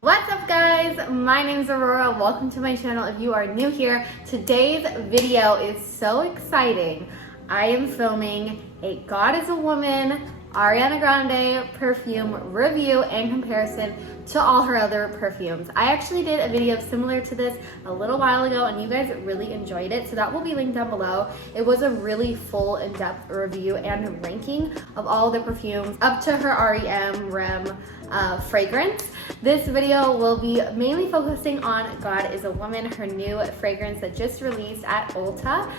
What's up guys, my name is Aurora. Welcome to my channel if you are new here. Today's video is so exciting. I am filming a God is a Woman Ariana Grande perfume review and comparison to all her other perfumes. I actually did a video similar to this a little while ago and you guys really enjoyed it, so that will be linked down below. It was a really full in-depth review and ranking of all the perfumes up to her REM fragrance. This video will be mainly focusing on God is a Woman, her new fragrance that just released at Ulta.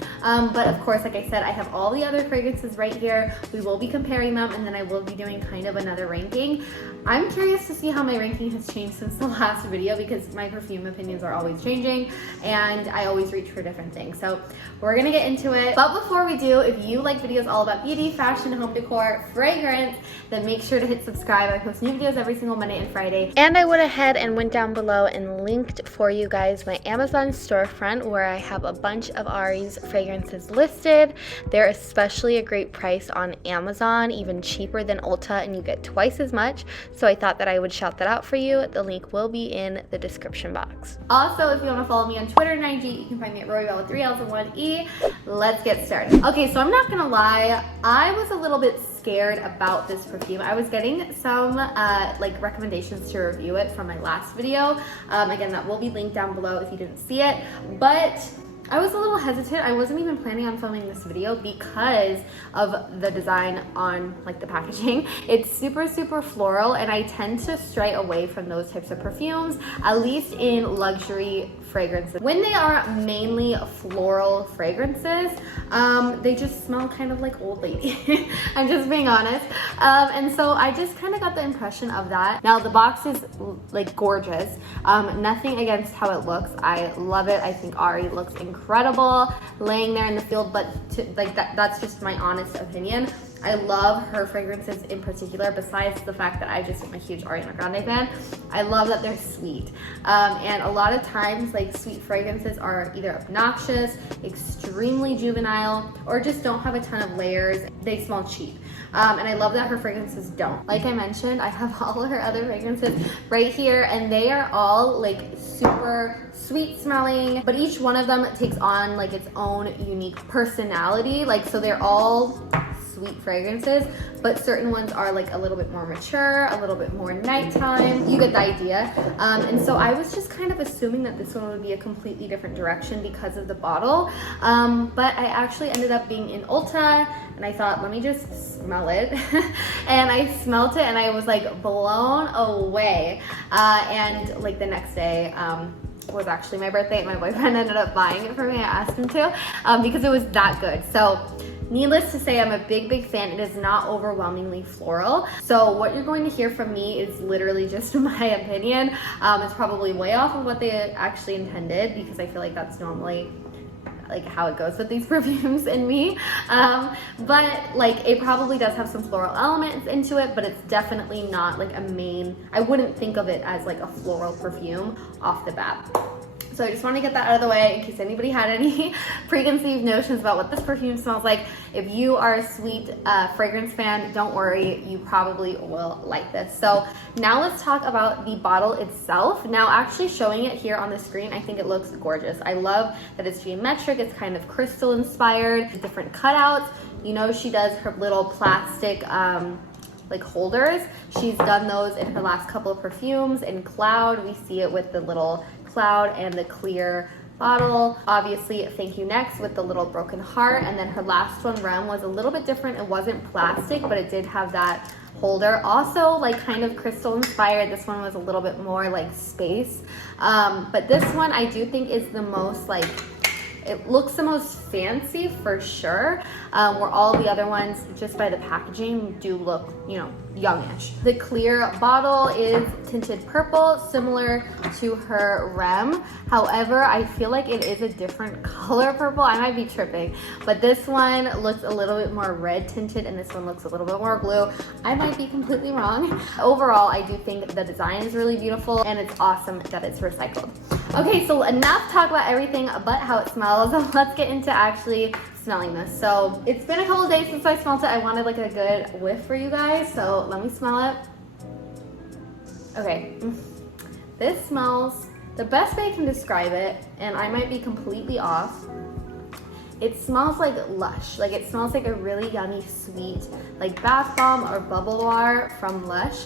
But of course, like I said, I have all the other fragrances right here. We will be comparing them and then I will be doing kind of another ranking. I'm curious to see how my ranking has changed since the last video because my perfume opinions are always changing and I always reach for different things. So we're gonna get into it. But before we do, if you like videos all about beauty, fashion, home decor, fragrance, then make sure to hit subscribe. I post new videos every single Monday and Friday. And I went ahead and went down below and linked for you guys my Amazon storefront where I have a bunch of Ari's fragrances listed. They're especially a great price on Amazon, even cheaper than Ulta, and you get twice as much. So I thought that I would shout that out for you. The link will be in the description box. Also, if you want to follow me on Twitter and IG, you can find me at Roybell with 3 L's and 1 E. Let's get started. Okay, so I'm not gonna lie, I was a little bit scared about this perfume. I was getting some like recommendations to review it from my last video. Again, that will be linked down below if you didn't see it, but I was a little hesitant. I wasn't even planning on filming this video because of the design on like the packaging. It's super floral and I tend to stray away from those types of perfumes, at least in luxury fragrances. When they are mainly floral fragrances, they just smell kind of like old lady. I'm just being honest. And so I just kind of got the impression of that. Now the box is like gorgeous. Nothing against how it looks. I love it. I think Ari looks incredible laying there in the field, but that's just my honest opinion. I love her fragrances in particular, besides the fact that I just am a huge Ariana Grande fan. I love that they're sweet. And a lot of times, like sweet fragrances are either obnoxious, extremely juvenile, or just don't have a ton of layers. They smell cheap. And I love that her fragrances don't. Like I mentioned, I have all of her other fragrances right here, and they are all like super sweet smelling, but each one of them takes on like its own unique personality. Like, so they're all sweet fragrances, but certain ones are like a little bit more mature, a little bit more nighttime. You get the idea. And so I was just kind of assuming that this one would be a completely different direction because of the bottle. But I actually ended up being in Ulta and I thought, let me just smell it. And I smelled it and I was like blown away. And like the next day, was actually my birthday and my boyfriend ended up buying it for me. I asked him to because it was that good. So needless to say, I'm a big fan. It is not overwhelmingly floral. So what you're going to hear from me is literally just my opinion. It's probably way off of what they actually intended because I feel like that's normally like how it goes with these perfumes and me. But like it probably does have some floral elements into it, but it's definitely not like a main, I wouldn't think of it as like a floral perfume off the bat. So I just want to get that out of the way in case anybody had any preconceived notions about what this perfume smells like. If you are a sweet fragrance fan, don't worry, you probably will like this. So now let's talk about the bottle itself. Now actually showing it here on the screen, I think it looks gorgeous. I love that it's geometric, it's kind of crystal inspired, different cutouts. You know, she does her little plastic like holders. She's done those in her last couple of perfumes. In Cloud, we see it with the little cloud and the clear bottle. Obviously, Thank You Next with the little broken heart. And then her last one, Rem, was a little bit different. It wasn't plastic, but it did have that holder. Also, like kind of crystal inspired. This one was a little bit more like space. But this one I do think is the most like It looks the most fancy for sure, where all the other ones, just by the packaging, do look, you know, youngish. The clear bottle is tinted purple, similar to her Rem. However, I feel like it is a different color purple. I might be tripping, but this one looks a little bit more red tinted and this one looks a little bit more blue. I might be completely wrong. Overall, I do think the design is really beautiful and it's awesome that it's recycled. Okay, so enough talk about everything but how it smells. Let's get into actually smelling this. So it's been a couple of days since I smelled it. I wanted like a good whiff for you guys, so let me smell it. Okay, this smells, the best way I can describe it, and I might be completely off, it smells like Lush. Like it smells like a really yummy sweet like bath bomb or bubble water from Lush.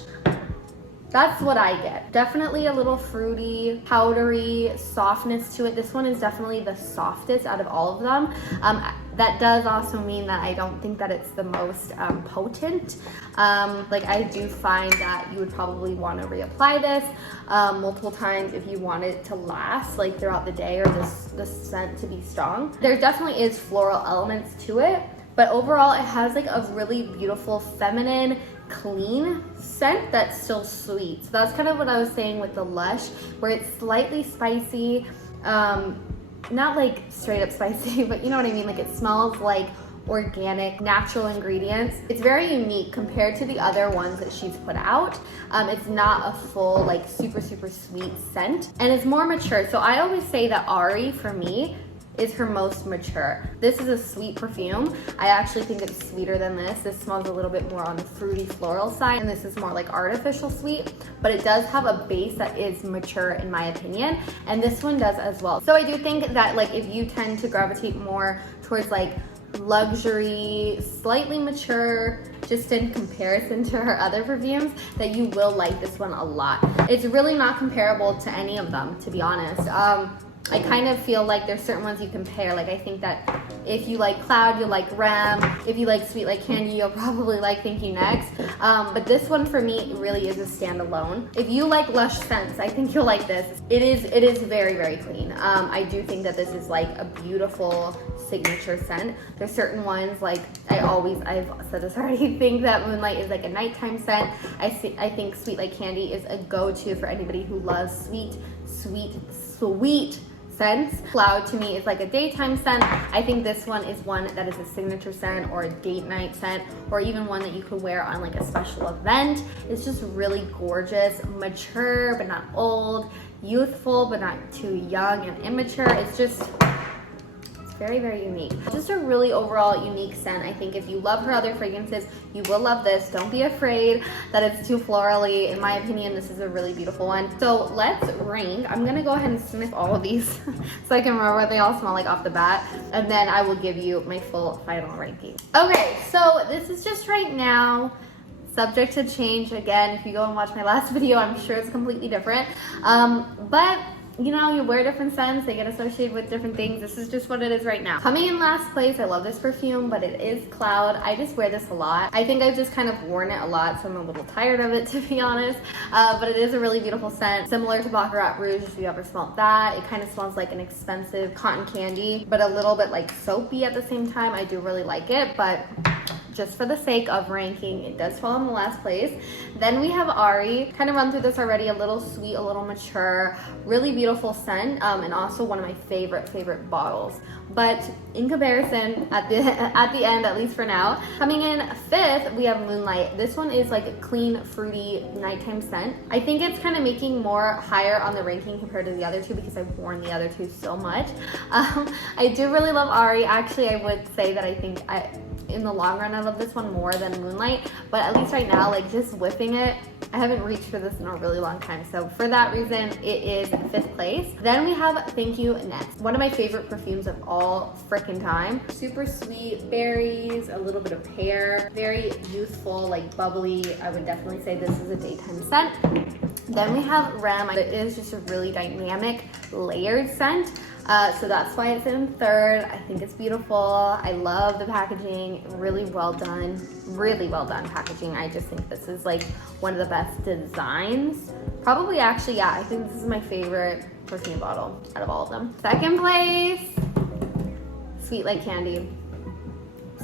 That's what I get. Definitely a little fruity, powdery softness to it. This one is definitely the softest out of all of them. That does also mean that I don't think that it's the most potent. Like I do find that you would probably want to reapply this multiple times if you want it to last like throughout the day or the scent to be strong. There definitely is floral elements to it, but overall it has like a really beautiful feminine, clean scent that's still sweet. So that's kind of what I was saying with the Lush, where it's slightly spicy, not like straight up spicy, but you know what I mean? Like it smells like organic, natural ingredients. It's very unique compared to the other ones that she's put out. It's not a full like super sweet scent and it's more mature. So I always say that Ari, for me, is her most mature. This is a sweet perfume. I actually think it's sweeter than this. This smells a little bit more on the fruity floral side and this is more like artificial sweet, but it does have a base that is mature in my opinion, and this one does as well. So I do think that like if you tend to gravitate more towards like luxury, slightly mature, just in comparison to her other perfumes, that you will like this one a lot. It's really not comparable to any of them, to be honest. I kind of feel like there's certain ones you compare. Like I think that if you like Cloud, you'll like Rem. If you like Sweet Like Candy, you'll probably like Thank You Next. But this one for me really is a standalone. If you like Lush scents, I think you'll like this. It is very clean. I do think that this is like a beautiful signature scent. There's certain ones like I've said this already, think that Moonlight is like a nighttime scent. I think Sweet Like Candy is a go-to for anybody who loves sweet scents. Cloud to me is like a daytime scent. I think this one is one that is a signature scent or a date night scent, or even one that you could wear on like a special event. It's just really gorgeous, mature but not old, youthful but not too young and immature. It's just very unique. Just a really overall unique scent. I think if you love her other fragrances, you will love this. Don't be afraid that it's too florally. In my opinion, this is a really beautiful one. So let's rank. I'm gonna go ahead and sniff all of these so I can remember what they all smell like off the bat, and then I will give you my full final ranking. Okay, so this is just right now, subject to change. Again, if you go and watch my last video, I'm sure it's completely different. But you know, you wear different scents, they get associated with different things. This is just what it is right now. Coming in last place, I love this perfume, but it is Cloud. I just wear this a lot. I think I've just kind of worn it a lot, so I'm a little tired of it, to be honest. But it is a really beautiful scent, similar to Baccarat Rouge, if you ever smelled that. It kind of smells like an expensive cotton candy, but a little bit like soapy at the same time. I do really like it, but just for the sake of ranking, it does fall in the last place. Then we have Ari. Kind of run through this already. A little sweet, a little mature, really beautiful scent, and also one of my favorite bottles. But in comparison, at the end, at least for now, coming in fifth, we have Moonlight. This one is like a clean, fruity nighttime scent. I think it's kind of making more higher on the ranking compared to the other two because I've worn the other two so much. I do really love Ari. Actually, I would say that I think in the long run, I love this one more than Moonlight, but at least right now, like just whipping it, I haven't reached for this in a really long time. So for that reason, it is fifth place. Then we have Thank You Next. One of my favorite perfumes of all frickin' time. Super sweet, berries, a little bit of pear, very youthful, like bubbly. I would definitely say this is a daytime scent. Then we have Rem. It is just a really dynamic, layered scent. So that's why it's in third. I think it's beautiful. I love the packaging, really well done packaging. I just think this is like one of the best designs. Probably actually, yeah, I think this is my favorite perfume bottle out of all of them. Second place, Sweet Like Candy.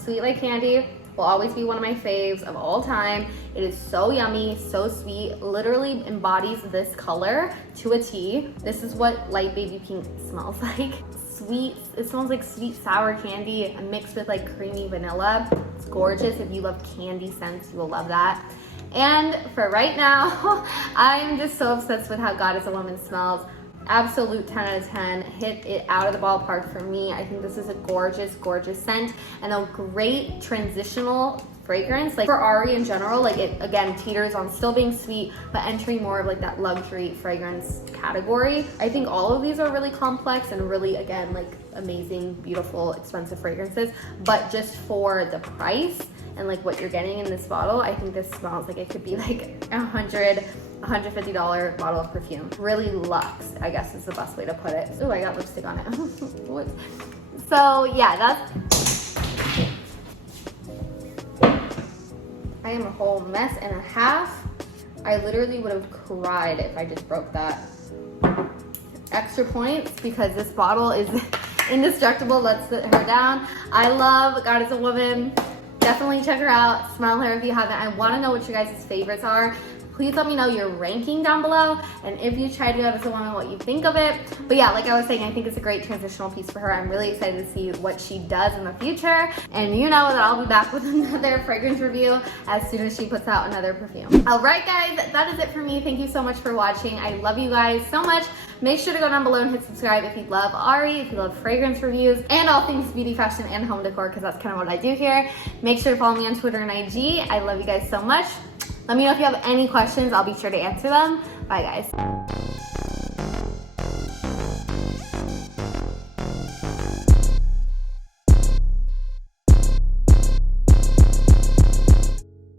Sweet Like Candy will always be one of my faves of all time. It is so yummy, so sweet, literally embodies this color to a T. This is what light baby pink smells like. Sweet, it smells like sweet sour candy mixed with like creamy vanilla. It's gorgeous. If you love candy scents, you will love that. And for right now, I'm just so obsessed with how God is a Woman smells. Absolute 10 out of 10, hit it out of the ballpark for me. I think this is a gorgeous, gorgeous scent and a great transitional fragrance. Like for Ari in general, like it again teeters on still being sweet, but entering more of like that luxury fragrance category. I think all of these are really complex and really, again, like amazing, beautiful, expensive fragrances, but just for the price and like what you're getting in this bottle, I think this smells like it could be like $150 bottle of perfume. Really luxe, I guess is the best way to put it. Oh, I got lipstick on it. So yeah, that's, I am a whole mess and a half. I literally would have cried if I just broke that. Extra points because this bottle is indestructible. Let's sit her down. I love God is a Woman. Definitely check her out. Smell her if you haven't. I want to know what your guys' favorites are. Please let me know your ranking down below, and if you tried God is a Woman, what you think of it. But yeah, like I was saying, I think it's a great transitional piece for her. I'm really excited to see what she does in the future. And you know that I'll be back with another fragrance review as soon as she puts out another perfume. All right, guys, that is it for me. Thank you so much for watching. I love you guys so much. Make sure to go down below and hit subscribe if you love Ari, if you love fragrance reviews, and all things beauty, fashion, and home decor, because that's kind of what I do here. Make sure to follow me on Twitter and IG. I love you guys so much. Let me know if you have any questions. I'll be sure to answer them. Bye, guys.